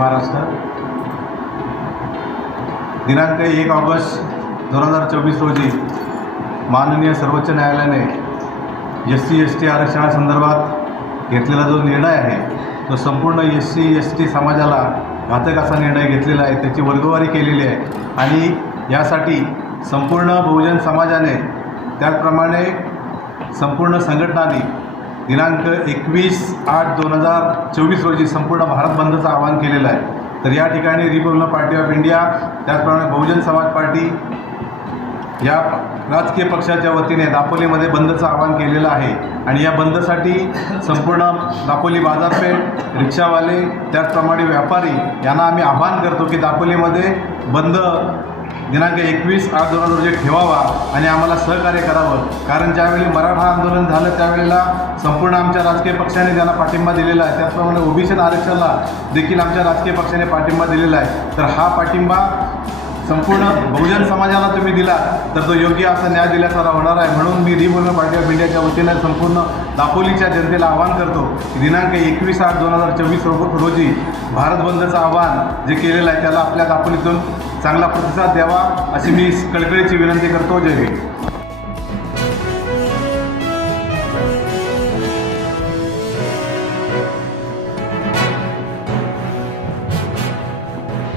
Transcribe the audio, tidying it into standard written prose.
महाराष्ट्र। दिनांक 1 ऑगस्ट 2024 रोजी माननीय सर्वोच्च न्यायालयाने SC ST आरक्षणासंदर्भात घेतलेला जो निर्णय आहे तो संपूर्ण SC ST समाजाला घातक असा निर्णय घेतलेला आहे। त्याची वर्गवारी केलेली आहे आणि यासाठी संपूर्ण बहुजन समाजाने त्याचप्रमाणे संपूर्ण संघटनांनी दिनांक 21/8/2024 रोजी संपूर्ण भारत बंदचं आवाहन केलेलं आहे। तर या ठिकाणी रिपब्लिकन पार्टी ऑफ इंडिया त्याचप्रमाणे बहुजन समाज पार्टी या राजकीय पक्षाच्या वतीने दापोलीमध्ये बंदचं आवाहन केलेलं आहे आणि या बंदसाठी संपूर्ण दापोली बाजारपेठ, रिक्षावाले त्याचप्रमाणे व्यापारी यांना आम्ही आवाहन करतो की दापोलीमध्ये बंद दिनांक 21/8/2024 रोजी ठेवावा आणि आम्हाला सहकार्य करावं। कारण ज्यावेळी मराठा आंदोलन झालं त्यावेळेला संपूर्ण आमच्या राजकीय पक्षाने त्यांना पाठिंबा दिलेला आहे। त्याचप्रमाणे ओबीसी आरक्षणाला देखील आमच्या राजकीय पक्षाने पाठिंबा दिलेला आहे। तर हा पाठिंबा संपूर्ण बहुजन समाजाला तुम्ही दिला तर तो योग्य असा न्याय दिल्यासारखा होणार आहे। म्हणून मी रिपब्लिकन पार्टी ऑफ इंडियाच्या वतीने संपूर्ण दापोलीच्या जनतेला आवाहन करतो की दिनांक 21/8/2024 रोजी भारत बंदचं आवाहन जे केलेलं आहे त्याला आपल्या दापोलीतून चांगला प्रतिसाद द्यावा अशी मी कळकळीची विनंती करतो। जय हिंद।